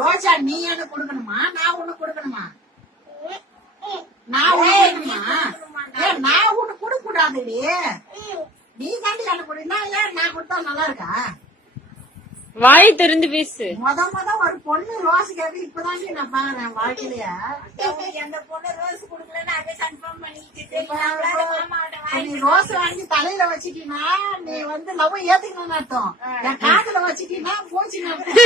ரோஜா நீ எனக்கு கொடுக்கணுமா? நான் உனக்கு கொடுக்கணுமா? நான் உனக்கு கொடுக்கணுமா? ஏன் நான் உனக்கு கொடுக்க கூடாதுடி நீ தாண்டி எனக்கு கொடுனா ஏன் நான் கொடுத்தா நல்லா இருக்கா? வாய் திறந்து பேசு. முத முத ஒரு பொண்ணு ரோஸ் கேட்க இப்பதாண்டி நான் பாக்குறேன் வாழ்க்கையில. அந்த பொண்ணு ரோஸ் குடுக்கலன்னு அதை கன்ஃபார்ம் வாங்கி நீ ரோஸ் வாங்கி தலையில வச்சிட்டீங்கன்னா நீ வந்து லவ் ஏத்துக்கணும்னு அர்த்தம். என் காதுல வச்சிட்டீங்கன்னா போச்சுன்னு அர்த்தம்.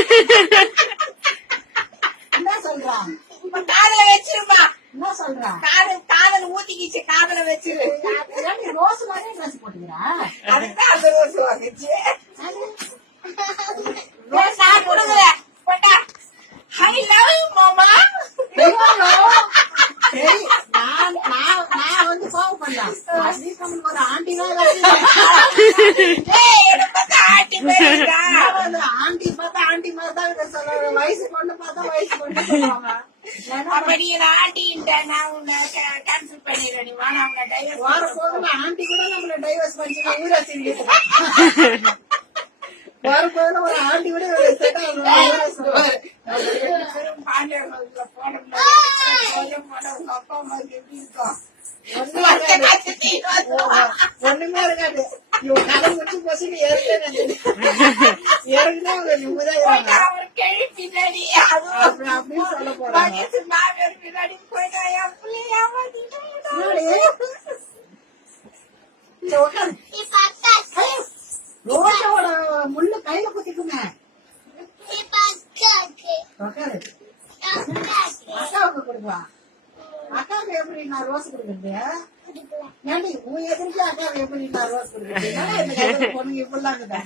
என்ன சொல்றான் இப்ப காதுல வச்சிருப்பா என்ன சொல்றான் காதல் காதல் ஊத்திக்கிச்சு காதுல நீ ரோஸ் மாதிரி ட்ரெஸ் போட்டுக்கிறா? அதுதான் அந்த ரோஸ் வாங்குச்சு. நான் கொடுக்குறேன் போட்டா ஐ லவ் யூ மாமா. நான் நான் நான் வந்து கோவப்படலாம் அட்லீஸ்ட் நம்மளுக்கு ஒரு ஆண்டினா ஏய் என்ன பார்த்தா ஆட்டி போயிருக்கா ஆண்டி பார்த்தா ஆண்டி மாதிரி தான் இதை சொல்லுவாங்க வயசு பொண்ணு பார்த்தா வயசு பொண்ணு சொல்லுவாங்க. அப்ப நீ நான் ஆட்டின்ட்ட நான் உன்னை கேன்சல் பண்ணிடுறேன். நீ வேணாம் உன்னை டைவர்ஸ் வார போகல ஆண்டி கூட நம்மள டைவர்ஸ் ஊராசி வார போகல ஒரு ஆண்டி கூட முடியாது போட உங்க அப்பா அம்மாவுக்கு எப்படி இருக்கும் ஒண்ணுமே இருக்காது. இவன் கதை முடிச்சு போச்சு ஏற்கனவே ஏற்கனவே அவங்க நிம்மதியா கேள்வி பின்னாடி. அதுவும் மாமியார் பின்னாடி போயிட்டா என் பிள்ளைய ரோஜாவோட முள்ளு கையில குத்திக்குங்க அக்காவுக்கு கொடுப்பா. அக்காவுக்கு எப்படி நான் ரோஸ் கொடுக்குறது? ஏண்டி உன் எதிர்க்கு அக்காவுக்கு எப்படி நான் ரோஸ் கொடுக்குறது? பொண்ணுங்க இப்படிலாம் இருக்குதா?